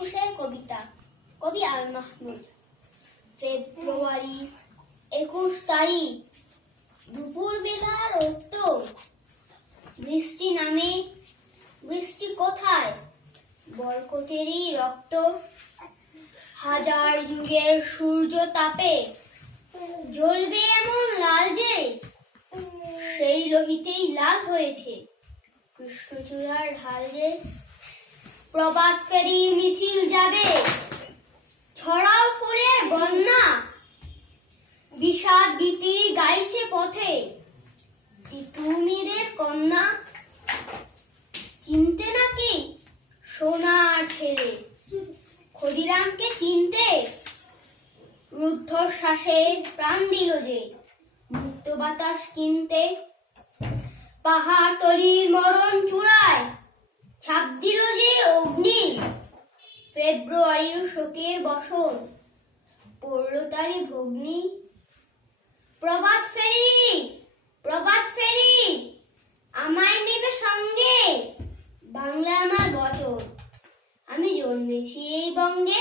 ঘোষের কবিতা। কবি আল মাহমুদ। ফেব্রুয়ারি 21 তারিখ, দুপুর বেলার রক্ত। বৃষ্টি নামে, বৃষ্টি কোথায়? বরকতেরই রক্ত। হাজার যুগের সূর্য তাপে জ্বলবে এমন লাল যে, সেই লোহিতেই লাল হয়েছে কৃষ্ণচূড়ার ঢাল যে। প্রভাত ফেরি মিছিল যাবে, ছড়াও ফুলের বন্যা। বিষাদ গীতি গাইছে পথে তিতুমিরের কন্যা। চিনতে নাকি সোনার ছেলে ক্ষুদিরামকে? চিনতে রুদ্ধশ্বাসে প্রাণ দিল যে মুক্ত বাতাস কিনতে। পাহাড় তলির মরণ চূড়ায় ছাপ দিল যে অগ্নি। ফেব্রুয়ারির শোকের বসন পড়ল তারি ভগ্নি। প্রভাত ফেরি, প্রভাত ফেরি, আমায় নেবে সঙ্গে। বাংলা আমার বচন, আমি জন্মেছি এই বঙ্গে।